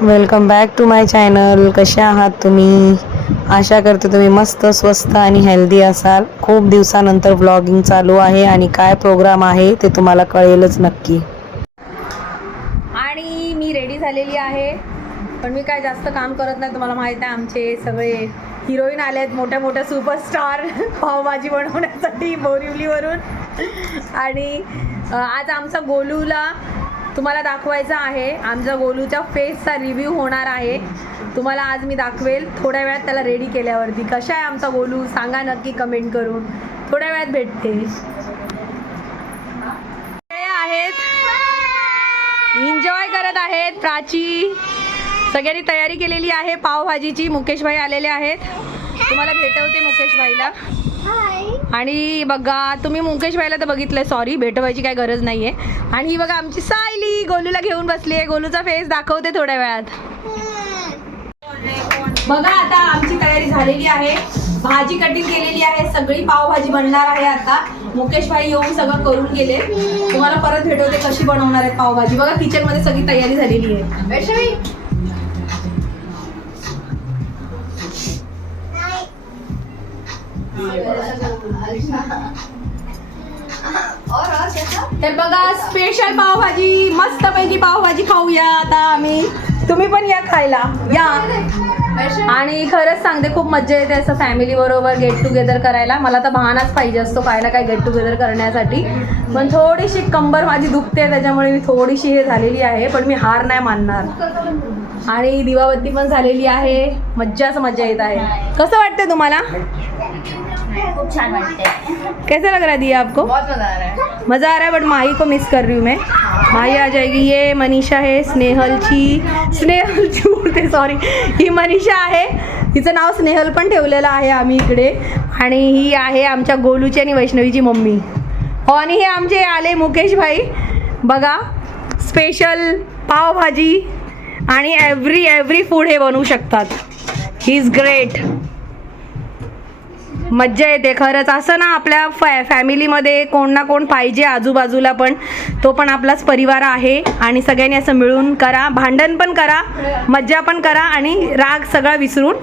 Welcome back to my channel. कसे आहात तुम्ही? आशा करते तुम्ही मस्त स्वस्त आणि हेल्दी असाल. खूप दिवसानंतर व्लॉगिंग चालू आहे आणि काय प्रोग्राम आहे ते तुम्हाला कळेलच नक्की. आणि मी रेडी झालेली आहे, पण मी काय जास्त काम करत नाही. तुम्हाला माहीत आहे आमचे सगळे हिरोईन आले आहेत, मोठ्या मोठ्या सुपरस्टार पावभाजी बनवण्यासाठी बोरिवलीवरून. आणि आज आमचा गोलूला तुम्हाला दाखवायचा आहे. आमचा गोलूच्या फेसचा रिव्ह्यू होणार आहे. तुम्हाला आज मी दाखवेल थोड्या वेळात त्याला रेडी केल्यावरती. कशा आहे आमचा गोलू सांगा नक्की कमेंट करून. थोड्या वेळात भेटते. आहेत एन्जॉय करत आहेत. प्राची सगळ्यांनी तयारी केलेली आहे पावभाजीची. मुकेश भाई आलेले आहेत. तुम्हाला भेटवते मुकेश भाईला. आणि बघा तुम्ही मुकेश भाईला तर बघितलंय, सॉरी भेटवायची काय गरज नाहीये. आणि ही बघा आमची सायली गोलूला घेऊन बसली आहे. गोलूचा फेस दाखवते थोड्या वेळात. बघा आता आमची तयारी झालेली आहे. भाजी कटिंग केलेली आहे. सगळी पावभाजी बनणार आहे. आता मुकेश भाई येऊन सगळं करून गेले. तुम्हाला परत भेटवते कशी बनवणार आहे पावभाजी. बघा किचन मध्ये सगळी तयारी झालेली आहे. तर बघा स्पेशल पावभाजी, मस्त पैकी पावभाजी खाऊया आता आम्ही. तुम्ही पण या खायला या. आणि खरंच सांगते खूप मज्जा येते असं फॅमिली बरोबर गेट टुगेदर करायला. मला तर बहानाच पाहिजे असतो काय ना काय गेट टुगेदर करण्यासाठी. पण थोडीशी कंबर माझी दुखते, त्याच्यामुळे मी थोडीशी हे झालेली आहे. पण मी हार नाही मानणार. आणि दिवाबत्ती पण झालेली आहे. मज्जाच मज्जा येत आहे. कसं वाटतं तुम्हाला? खूप छान वाटते. कैसा लग रहा है दिया आपको? बहुत मजा आ रहा है. मज़ा आ रहा है, बट माही को मिस कर रही हूँ मैं. माही आ जाएगी. ये मनीषा है, स्नेहलची बोलते सॉरी, ही मनीषा आहे. हिचं नाव स्नेहल पण ठेवलेलं आहे आम्ही इकडे. आणि ही आहे आमच्या गोलूची आणि वैष्णवीची मम्मी. हो, आणि हे आमचे आले मुकेश भाई. बघा स्पेशल पावभाजी आणि एव्हरी फूड हे बनवू शकतात. He is great. मज्जा येते खरंच. असं ना आपल्या फॅमिलीमध्ये कोण ना कोण पाहिजे आजूबाजूला. पण तो पण आपलाच परिवार आहे. आणि सगळ्यांनी असं मिळून करा, भांडण पण करा, मज्जा पण करा आणि राग सगळा विसरून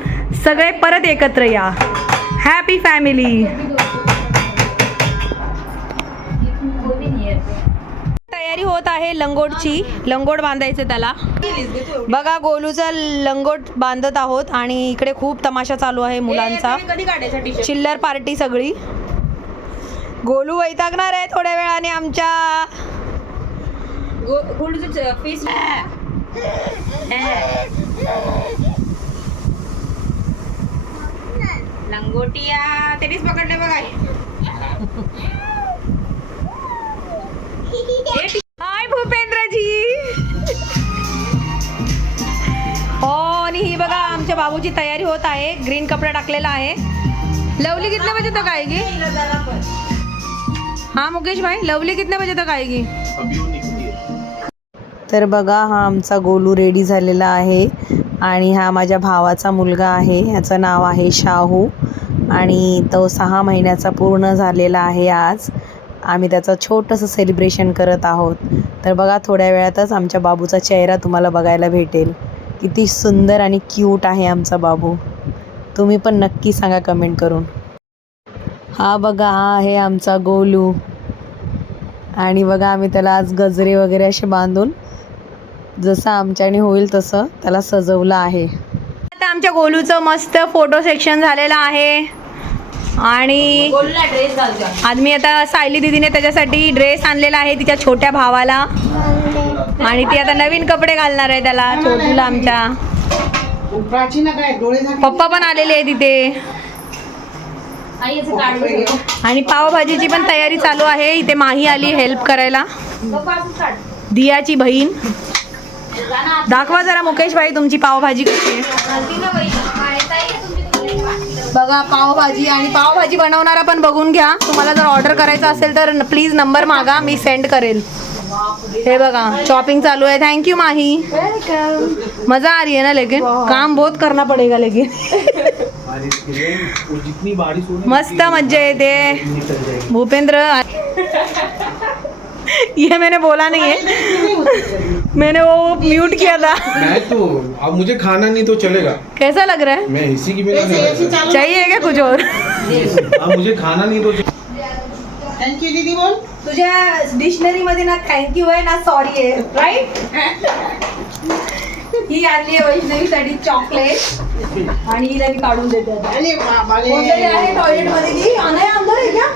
सगळे परत एकत्र या. Happy family. तयारी होत आहे लंगोटची. लंगोट बांधायचे त्याला. बघा गोलूचा लंगोट बांधत आहोत. आणि इकडे खूप तमाशा चालू आहे मुलांचा. चिल्लर पार्टी सगळी. गोलू वैतागणार आहे थोड्या वेळाने आमच्या. गोलूचं फेस लंगोटिया तेच पकडले बघा. हाय भूपेंद्रजी. हो, आणि ही बघा आमच्या बाबूची तयारी होत आहे. ग्रीन कपडा टाकलेला आहे. लवली कितने बजे तक आएगी? हाँ मुकेश भाई, लवली कितने बजे तक आएगी? तर बघा हा आमचा गोलू रेडी झालेला आहे. आणि हा माझ्या भावाचा मुलगा आहे. ह्याचं नाव आहे शाहू. आणि तो 6 महिन्याचा पूर्ण झालेला आहे आज. आम्ही त्याचं छोटंसं सेलिब्रेशन करत आहोत. तर बघा थोड्या वेळातच आमच्या बाबूचा चेहरा तुम्हाला बघायला भेटेल. किती सुंदर आणि क्यूट आहे आमचा बाबू. तुम्ही पण नक्की सांगा कमेंट करून. हा बघा हा आहे आमचा गोलू. आणि बघा आम्ही त्याला आज गजरे वगैरे असे बांधून जसं आमच्याने होईल तसं त्याला सजवलं आहे. आता आमच्या गोलूचं मस्त फोटो सेक्शन झालेलं आहे. आणि ड्रेस घालतो. आज मी आता सायली दीदीने त्याच्यासाठी ड्रेस आणलेला आहे तिच्या छोट्या भावाला. आणि ती आता नवीन कपडे घालणार आहे त्याला छोटूला आमच्या. पप्पा पण आलेले आहे तिथे. आणि पावभाजीची पण तयारी चालू आहे. इथे माही आली हेल्प करायला, दियाची बहीण. दाखवा जरा मुकेश भाई तुमची पावभाजी कशी आहे. बघा पावभाजी. आणि पावभाजी बनवणारा पण बघून घ्या. तुम्हाला जर ऑर्डर करायचं असेल तर प्लीज नंबर मागा, मी सेंड करेल. हे बघा चॉपिंग चालू है. थैंक यू माही. मजा आ रही है ना, लेकिन काम बहुत करना पड़ेगा लेकिन. मस्त मजा येते. भूपेंद्र ये मैंने बोला नहीं है. मैंने वो म्यूट किया था। मैं तो अब मुझे खाना नहीं तो चलेगा, कैसा लग रहा है? मैं इसी की मेरा खाना चाहिए क्या कुछ और? अब मुझे खाना नहीं तो थँक्यू दीदी बोल. तुझ्या डिक्शनरी मध्ये ना थँक्यू आहे ना सॉरी आहे, राईट? ही आणली आहे वैष्णवीसाठी चॉकलेट आणि हिला मी काढून देते आता. अरे बाबाले. कोणतरी आहे टॉयलेट मध्ये की अनय अंदर आहे क्या?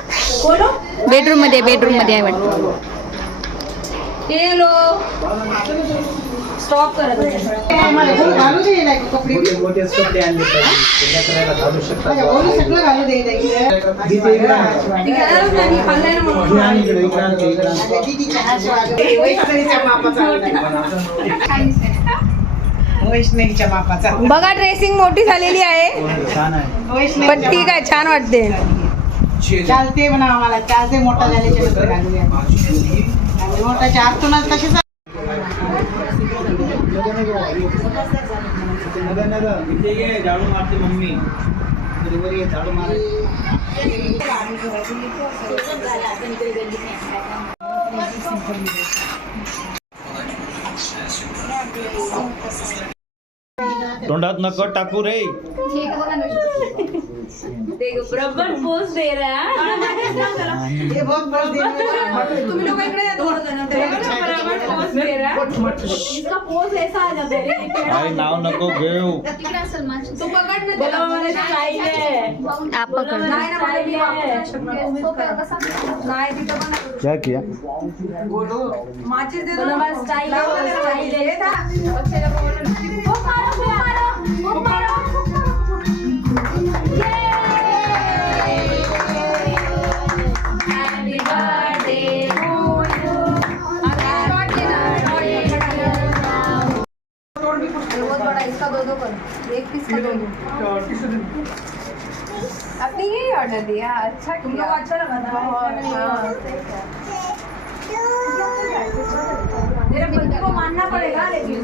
बोलो. बेडरूम मध्ये आहे वाटतं. हेलो. स्टॉप करत आहे. आम्हाला बोल घालू दे ना कपडे. मोठे कपडे आणले पाहिजे घालू शकता. माझ्या बोलू सगळं घालू दे ना इकडे. ती घेणारच नाही, मी खाल्लंय ना म्हणून. दीदीच्या हातवाले. वैष्णवीच्या मापाचा वैष्णवीच्या मापाचा. बघा ड्रेसिंग मोठी झालेली आहे, पण ठीक आहे, छान वाटते. चालते म्हणा आम्हाला, चालते मोठा झाल्याच्या नंतर घालूया. आणि मोठाच्या आतूनच तसेच झाडू मारते मम्मी. झाडू मार. तोंडात नक टाकू रे. बरोबर पोस्ट दे रहा हे बहुत बड़ा दिन है. तुम्ही लोक इकडे या थोडं जण. बरोबर पोस्ट दे रहा इसका पोज ऐसा आ जाता है. आई नाव नको घेऊ. तू पकड ना बोलो त्याला. हमारे स्टाइल है. आप पकड़. नाही ना मला मी नाही तिथं पण क्या किया? माचीस दे बोलो हमारा स्टाइल है, स्टाइल है. वो मारो. Happy birthday to you. बहुत बड़ा इसका दो कर, एक पीस का दो. आपने यही ऑर्डर दिया, अच्छा किया. तुमको अच्छा लगा था. हाँ. मेरे पति को मानना पड़ेगा लेकिन.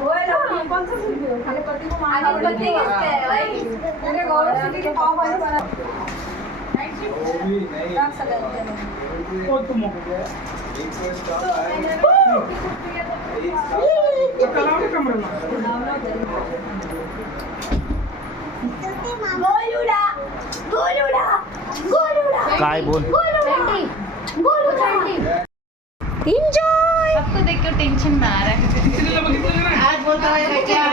कौन सा मेरे पति को मानना पड़ेगा. मेरे गौरव सिटी के पाव भाजी बना. राख सगळ्यांना. काय बोल. एन्जॉय. सबको देख के टेंशन में आ रहा है. आज बोलता है क्या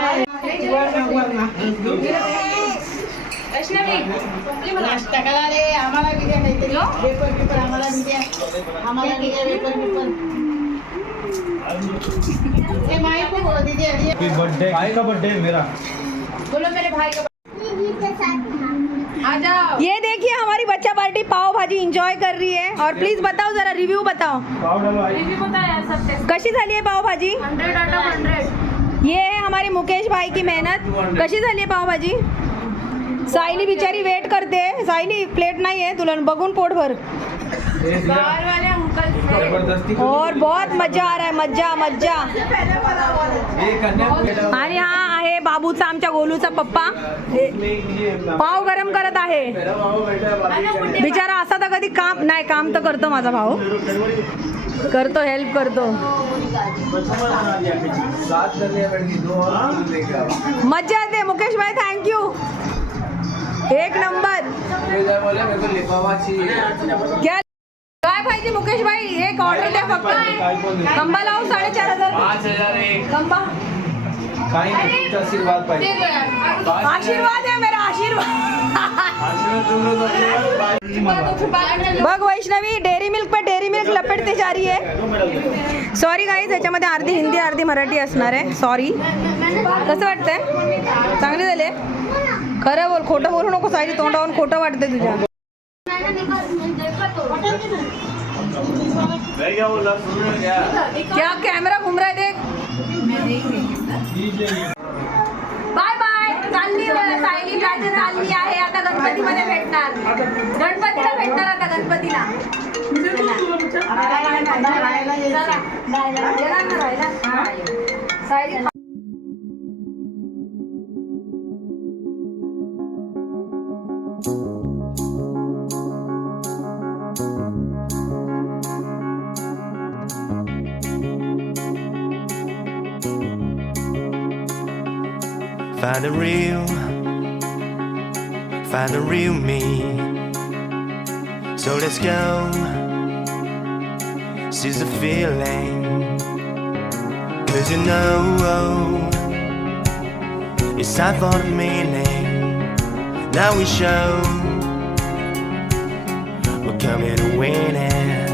नाश्ता करा रे आम्हाला बी द्या काहीतरी. पेपर आम्हाला बी द्या. आम्हाला बी द्या पेपर. ए माई को दीदी आली. Happy birthday. भाई का बर्थडे है मेरा. बोलो मेरे भाई का. ये देखिए हमारी बच्चा पार्टी पाव भाजी इंजॉय कर रही है. और प्लीज बताओ जरा रिव्यू बताओ पाव डालो आई. रिव्यू बताया सब टेस्ट. कशी झाली आहे पाव भाजी. 100 out of 100. ये है हमारे मुकेश भाई की मेहनत. कशी झाली आहे पाव भाजी. सायली बिचारी वेट करते. सायली प्लेट नाही आहे तुला बघून पोट भर. बाहर वाले अंकल जबरदस्ती और बहुत मजा आ रहा है. मज्जा. आणि हा आहे बाबूचा आमच्या गोलूचा पप्पा. पाव गरम करत आहे. बिचारा असा तर कधी काम तर करतो माझा भाऊ. करतो हेल्प करतो. मज्जा येते. मुकेश भाई थँक्यू. एक नंबर. क्या काय पाहिजे मुकेश भाई. एक ऑर्डर द्या फक्त. कंबा लावू 4,500. कंबा काही नाही, तुमचा आशीर्वाद पाहिजे. आशीर्वाद आहे मेरा आशीर्वाद. बघ वैष्णवी डेअरी मिल्क पे डेअरी मिल्क लपेटते जा रही है. सॉरी गाईज याच्यामध्ये अर्धी हिंदी अर्धी मराठी असणार आहे. सॉरी. कसं वाटतंय. चांगले झाले. खरं बोल. खोटं बोलू नको. सायली तोंडावरून खोटं वाटतंय तुझ्या. क्या कैमरा घूम रहा है देख. Bye bye. चालली सायली चालली आहे. आता गणपतीमध्ये भेटणार. गणपतीला भेटणार आता गणपतीला. येणार ना राहायला. Sayali Find the real me. So let's go. Seize the feeling. 'Cause you know it's time for the meaning. Now we show we're coming to win it.